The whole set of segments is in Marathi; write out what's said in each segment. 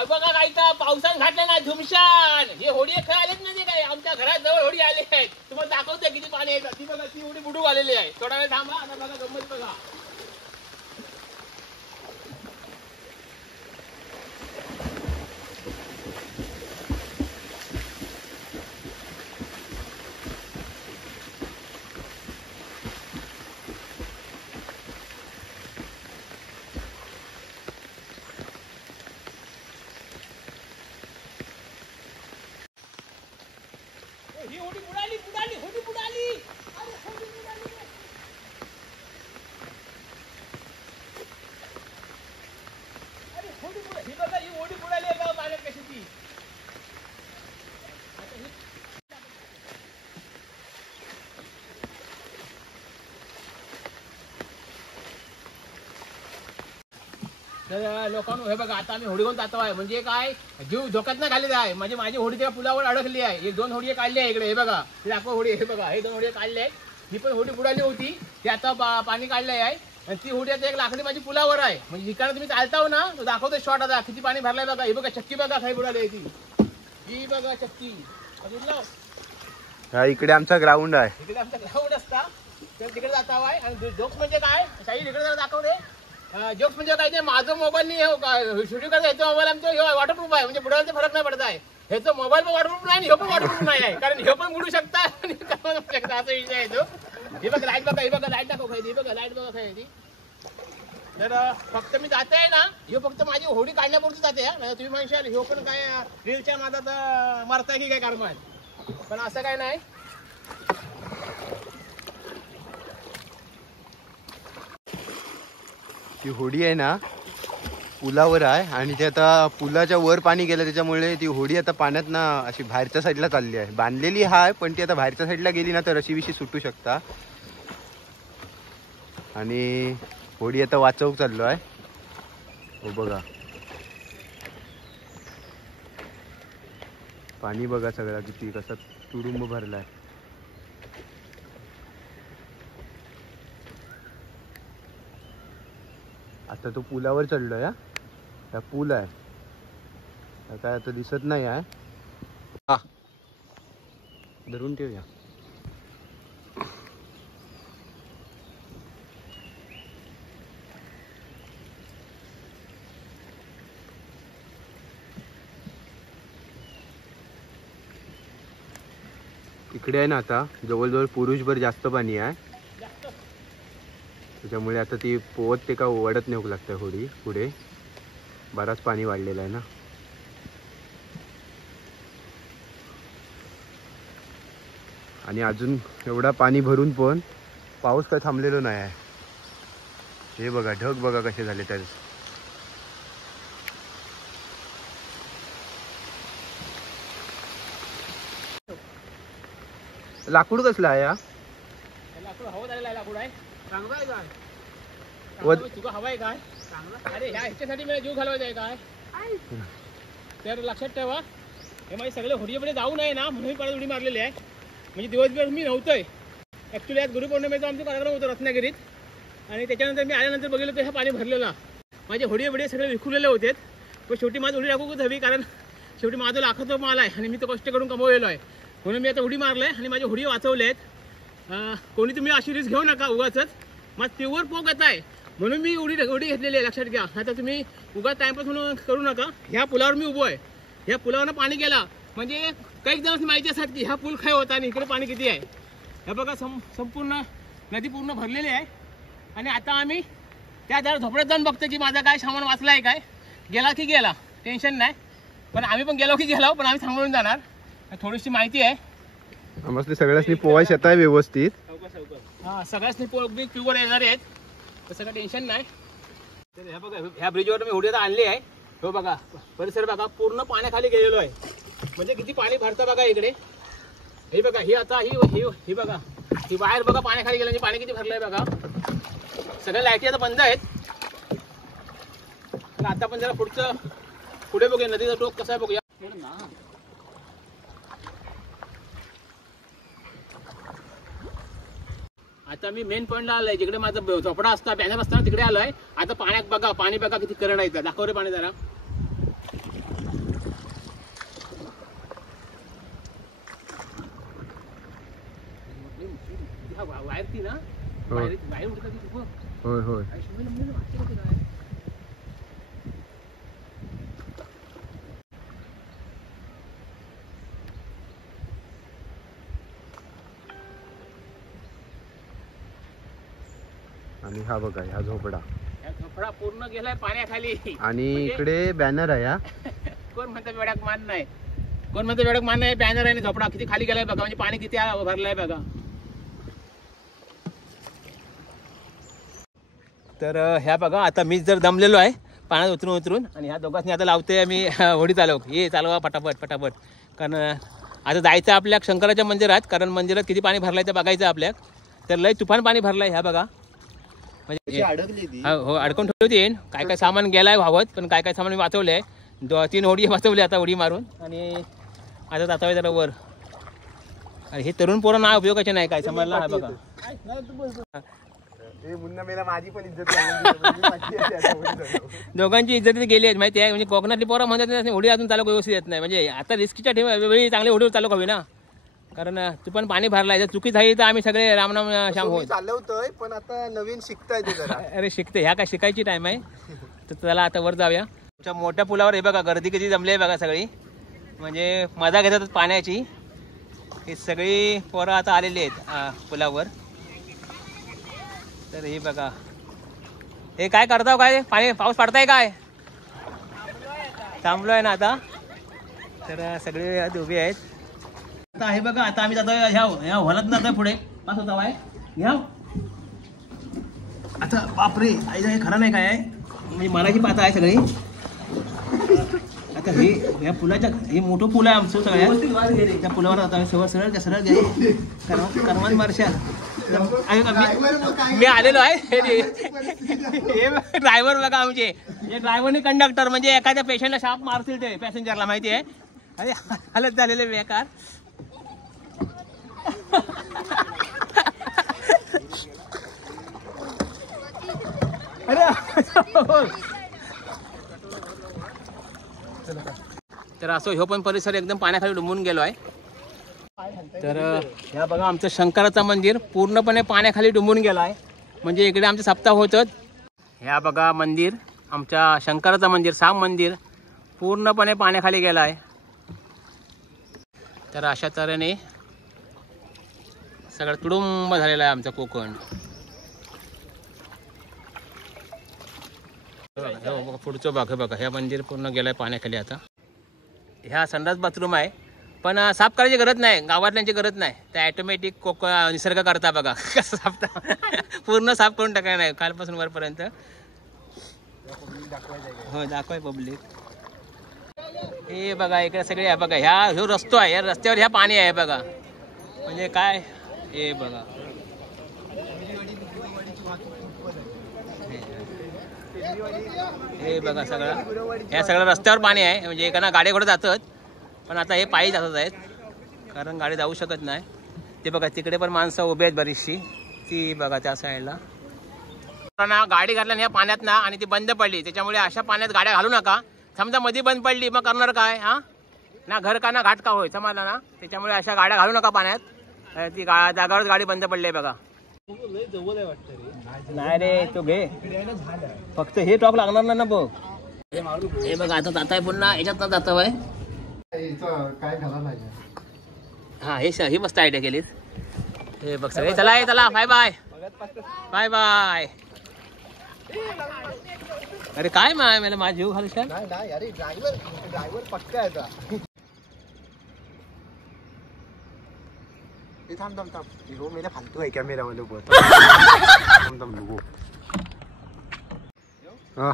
बघा काय तर पावसान घातलं ना झुमशान हे होडी खेळालेच नाही काय आमच्या घरात जवळ होडी आली आहे तुम्हाला दाखवते किती पाणी आहे ती बघा ती होडी बुडूक आलेली आहे थोडा वेळ थांबा आता बघा गंमत बघा ही होडी बुडाली बुडाली होडी बुडाली अरे होडी बुडाली अरे होडी बुडाली ही बघा ही होडी बुडाली आहे बघा पाण्यात कशी ती तर लोकांनो हे बघा आता आम्ही होडी घेऊन जातो आहे म्हणजे काय जीव धोक्यात नाही घालेला आहे म्हणजे माझी होडी त्या पुलावर अडकली आहे एक दोन होडी काढली आहे इकडे हे बघा ही दाखव होडी हे बघा हे दोन होडी काढले आहेत ही पण होडी बुडाली होती ती आता पाणी काढले आहे आणि ती होडी आता एक लाकडी माझी पुलावर आहे म्हणजे जिकडे तुम्ही चालताव ना तो दाखवतो शॉट आता किती पाणी भरलाय बघा हे बघा चक्की बघा काही बुडाली ती ही बघा चक्की इकडे आमचा ग्राउंड आहे इकडे आमचा ग्राउंड असता तर तिकडे जाता आहे आणि जोक्स म्हणजे काय काही तिकडे जरा दाखवते जोक्स म्हणजे काय ते माझं मोबाईल नाही शूटिंग करता याचा मोबाईल आमचा वॉटरप्रूफ आहे म्हणजे बुडायला फरक नाही पडत आहे ह्याचा मोबाईल पण वॉटरप्रूफ नाही ह्यो पण वॉटरप्रूफ नाही आहे कारण ह्यो पण बुडू शकता आणि शकता असा विषय आहे तो हे बघा लाईट बघा हे बघा लाईट दाखव खायची बघा लाईट बघा खायची तर फक्त मी जाते आहे ना ह्यो फक्त माझी होडी काढण्यापुरती जाते नाही तुम्ही म्हणशाल ह्यो पण काय रीलच्या नादात मारताय की काय कारण आहे पण असं काय नाही ती होडी आहे ना पुलावर आहे आणि ते आता पुलाच्या वर पाणी गेलं त्याच्यामुळे ती होडी आता पाण्यात ना अशी बाहेरच्या साईडला चालली आहे बांधलेली आहे पण ती आता बाहेरच्या साईडला गेली ना तर रशी विशी सुटू शकता आणि होडी आता वाचवूक चाललो आहे हो बघा पाणी बघा सगळा किती कसा तुडुंब भरलाय आता तो पुलावर चढलोय हा पूल आहे काय आता दिसत नाही आहे हा धरून ठेवूया इकडे आहे ना आता जवळजवळ पुरुषभर जास्त पाणी आहे त्याच्यामुळे आता ती पोवत ते का ओढत नेऊ लागतं होडी पुढे बराच पाणी वाढलेलं आहे ना आणि अजून एवढा पाणी भरून पण पाऊस काय थांबलेलो नाही आहे हे बघा ढग बघा कसे झाले त्यात लाकूड कसलं आहे लाकूड हवं झालेलं आहे लाकूड आहे चांगलं आहे काय तुका हवाय काय अरे ह्याच्यासाठी मला जीव घालवायचा आहे काय तर लक्षात ठेवा हे माझे सगळे होडीकडे जाऊ नये ना म्हणून परत उडी मारलेली आहे म्हणजे दिवसभर मी नव्हतोय ॲक्च्युली आज गुरुपौर्णिमेचा आमचा कार्यक्रम होता रत्नागिरीत आणि त्याच्यानंतर मी आल्यानंतर बघितलं तर हे पाणी भरलेलं माझे होडी सगळे विखुरलेले होते पण शेवटी माझी होडी टाकूच हवी कारण शेवटी माझं लाखाचा माल आहे आणि मी तो कष्ट करून कमवलेलो आहे म्हणून मी आता उडी मारलं आहे आणि माझ्या होडी वाचवल्या आहेत कोणी तुम्ही अशी रिस्क घेऊ नका उगाचच मग प्युअर पोक येत आहे म्हणून मी उडी घेतलेली आहे लक्षात घ्या आता तुम्ही उगाच टाइमपास म्हणून करू नका ह्या पुलावर मी उभो आहे ह्या पुलावरनं पाणी गेला म्हणजे काही जण माहिती असतात की ह्या पूल काय होता आणि इकडे पाणी किती आहे हे बघा संपूर्ण नदी पूर्ण भरलेली आहे आणि आता आम्ही त्या जरा झोपड्यात जाऊन बघतो की माझा काय सामान वाचला आहे काय गेला की गेला टेन्शन नाही पण आम्ही पण गेलो की गेलो पण आम्ही थांबवून जाणार थोडीशी माहिती आहे आम्हाला सगळ्यांनी पोवाय शेत आहे व्यवस्थित हा सगळ्यांनी प्युअर येणार आहेत तसं काय टेन्शन नाही तर ह्या बघा ह्या ब्रिजवर मी होडी आता आणली आहे हो बघा परिसर बघा पूर्ण पाण्याखाली गेलेलो आहे म्हणजे किती पाणी भरतं बघा इकडे हे बघा ही आता ही बघा ही बाहेर बघा पाण्याखाली गेलं पाणी किती भरलंय बघा सगळ्या लाईटी आता बंद आहेत तर आता पण जरा पुढे बघूया नदीचा टोक कसा आहे बघूया आता मी मेन पॉइंटला आलोय, जिकडे माझा झोपडा असता बॅनर असताना तिकडे आलोय. आता पाण्यात बघा, पाणी बघा किती करंट आहे. दाखव रे पाणी जरा. वायर ती ना, वायर उडत ती. होय होय. आणि हा बघा हा झोपडा पूर्ण गेलाय पाण्याखाली. आणि इकडे बॅनर आहे. कोण म्हणतं बेडक मान नाही, कोण म्हणतं बेडक मान नाही. बॅनर आहे आणि झोपडा किती खाली गेलाय बघा. म्हणजे पाणी किती भरलंय बघा. तर ह्या बघा, आता मी जर दमलेलो आहे पाण्यात उतरून आणि ह्या दोघांनी आता लावते मी होडी चालव. ये चालवा पटापट पटापट. कारण आता जायचं आपल्या शंकराच्या मंदिरात, कारण मंदिरात किती पाणी भरलंय ते बघायचं आपल्याक. तर लय तुफान पाणी भरलंय ह्या बघा. म्हणजे अडकली हो, अडकून ठेवली येईन. काय काय सामान गेलाय वाहवत, पण काय काय सामान मी वाचवलंय. 2-3 होडी वाचवली आता उडी मारून. आणि आता जाता जरा वर. आणि हे तरुण पोरं ना उपयोगाचे नाही काय समजला हा बघा. माझी पण इज्जत दोघांची इज्जत गेली आहे माहिती आहे. म्हणजे कोकणातली पोरं म्हणतात होडी अजून चालू व्यवस्थित येत नाही. म्हणजे आता रिस्कच्या वेळी चांगली होडीवर चालू हवी ना, कारण तू पण पाणी भरलाय. जर चुकी झाली तर आम्ही सगळे रामनाम श्याम होत चालवतोय. पण आता नवीन शिकताय ते जरा. अरे शिकते, ह्या काय शिकायची टाइम आहे. तर चला आता वर जाऊया. आमच्या मोठ्या पुलावर हे बघा गर्दी किती जमली आहे बघा. सगळी म्हणजे मजा घेतात पाण्याची. ही सगळी पोरं आता आलेली आहेत पुलावर. तर हे बघा, हे काय करताव काय, पाऊस पडताय काय? थांबलोय ना आता. तर सगळे उभे आहेत आता. हे बघा, आता आम्ही जातो ह्या हॉलात ना आता पुढे पास होता आहे ह्या. आता बापरे, आई हे खरं नाही काय आहे. म्हणजे मराठी पाता आहे सगळी. आता हे ह्या पुलाच्या, हे मोठं पूल आहे आमचं सगळ्या. त्या पुलावर आता आम्ही सरळ सरळ गेले करमान मार्शल. मी आलेलो आहे. हे ड्रायव्हर बघा आमचे. हे ड्रायव्हर कंडक्टर, म्हणजे एखाद्या पेशंटला शाप मारतील ते पॅसेंजरला माहिती आहे. अरे हालत झालेले बेकार. तर असं ह्यो पण परिसर एकदम पाण्याखाली डुंबून गेलो आहे. तर ह्या बघा, आमचं शंकराचं मंदिर पूर्णपणे पाण्याखाली डुंबून गेलं आहे. म्हणजे इकडे आमचे सप्ताह होतं. ह्या बघा मंदिर, आमच्या शंकराचं मंदिर, साम मंदिर पूर्णपणे पाण्याखाली गेलं आहे. तर अशा तऱ्हेने सगळं तुडुंब झालेलं आहे आमचं कोकण. बघा पुढचं भाग बघा, ह्या मंदिर पूर्ण गेलं आहे पाण्याखाली. आता ह्या संडास बाथरूम आहे, पण साफ करायची गरज नाही, गावातल्यांची गरज नाही. त्या ऑटोमॅटिक निसर्ग करता बघा कसं साफ. पूर्ण साफ करून टाकाय नाही कालपासून वरपर्यंत. हो दाखवाय पब्लिक. हे बघा इकडे सगळे आहे बघा. ह्यो रस्तो आहे, या रस्त्यावर ह्या पाणी आहे बघा. म्हणजे काय हे बघा, हे बघा सगळं, ह्या सगळं रस्त्यावर पाणी आहे. म्हणजे एकाना गाड्या घोडे जातात, पण आता हे पायी जातात आहेत कारण गाडी जाऊ शकत नाही. ते बघा तिकडे पण माणसं उभी आहेत बरीचशी. ती बघा त्या साईडला गाडी घातल्या ह्या पाण्यात ना, आणि ती बंद पडली. त्याच्यामुळे अशा पाण्यात गाड्या घालू नका. समजा मध्ये बंद पडली मग करणार काय? हा ना घर का ना घाट का होय, समजला ना. त्याच्यामुळे अशा गाड्या घालू नका पाण्यात. ती जागावरच गाडी बंद पडली आहे बघा. नाही रे तू घे, फक्त हे टॉप लागणार नाही ना बघ. हे बघा आता जात आहे पुन्हा याच्यात जात आहे. हा हे मस्त आयडिया केलीस. हे बघ सगळे चला चला, बाय बाय बाय बाय. अरे काय मला माझा जीव घालशाल. ड्रायव्हर पक्का आहे. थांब थांब थांब, हो मेरा फालतू आहे कॅमेरा वाले बहुत. थांब थांब लोगो. हाँ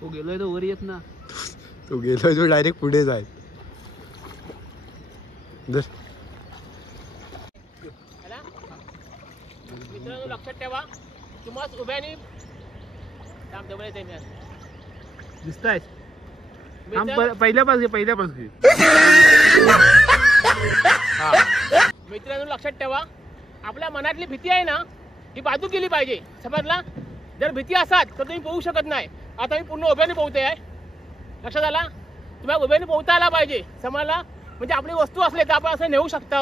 तो गेलोय तो वर येत ना. तो गेलोय तो डायरेक्ट पुढे जाय. मित्रांनो लक्षात ठेवा, तुम्हाला उभ्याने दिसताय. पहिल्यापासून मित्रांनो लक्षात ठेवा, आपल्या मनातली भीती आहे ना ही बाजू केली पाहिजे, समजला. जर भीती असाल तर तुम्ही पोहू शकत नाही. आता मी पूर्ण उभ्याने पोहते आहे, लक्षात आला. तुम्हाला उभ्याने पोहता आला पाहिजे, समजला. म्हणजे आपली वस्तू असले तर आपण असं नेऊ शकता,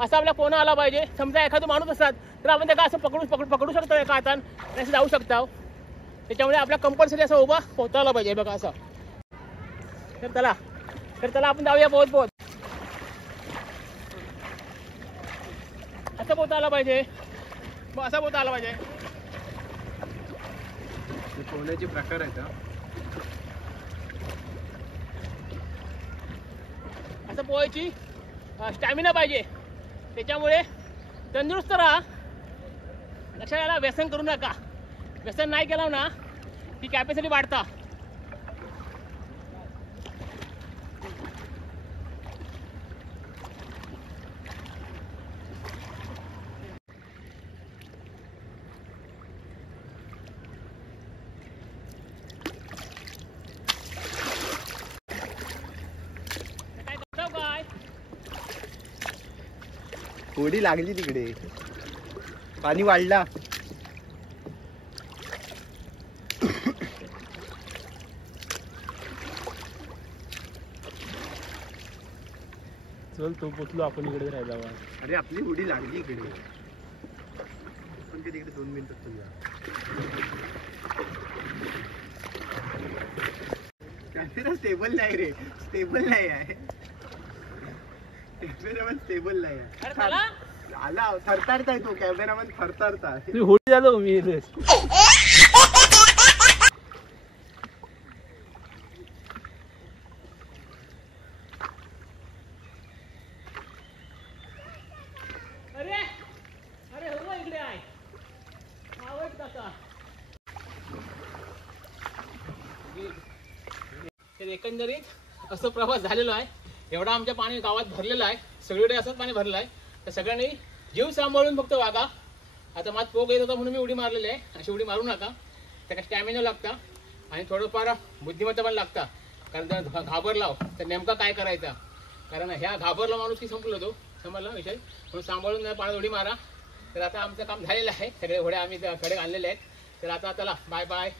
असं आपला कोणा आला पाहिजे. समजा एखादं माणूस असतात तर आपण त्याला असं पकडू शकतो एका हाताने, असं जाऊ शकता. त्याच्यामुळे आपला कंपल्सरी असं उभा पोहता आला पाहिजे बघा असं. तर चला आपण जाऊया पोहत. असं पोहता आला पाहिजे, मग असा पोहता आला पाहिजे. पोहण्याचे प्रकार आहेत. असं पोहायची स्टॅमिना पाहिजे, त्याच्यामुळे तंदुरुस्त राहा. लक्षात आला, व्यसन करू नका. व्यसन नाही केलं ना ती कॅपॅसिटी वाढता. होडी लागली तिकडे, पाणी वाढला. चल तो पोचलो आपण इकडे राहिला. अरे आपली होडी लागली इकडे, पण ते तिकडे 2 मिनिटात तुझ्या कॅमेरा स्टेबल नाही रे, स्टेबल नाही आहे. कॅमेरामॅन स्टेबल नाही आहे. आला थरथरताय तो कॅमेरामॅन, थरथरताय. होडी झालो मी. अरे हो इकडे आहे. एकंदरीत असं प्रवास झालेला आहे. एवढा आमच्या पाणी गावात भरलेलं आहे, सगळीकडे असंच पाणी भरलं आहे. तर सगळ्यांनी जीव सांभाळून फक्त वागा. आता माझं पोग येत होता म्हणून मी उडी मारलेली आहे. अशी उडी मारू नका, त्याला स्टॅमिना लागता आणि थोडंफार बुद्धिमत्ता पण लागता. कारण जर घाबरला तर नेमका काय करायचा, कारण ह्या घाबरला माणूस की संपलो तो, समजला विषय. म्हणून सांभाळून पाण्यात उडी मारा. तर आता आमचं काम झालेलं आहे, सगळे घोडे आम्ही कडे आणलेले आहेत. तर आता चला बाय बाय.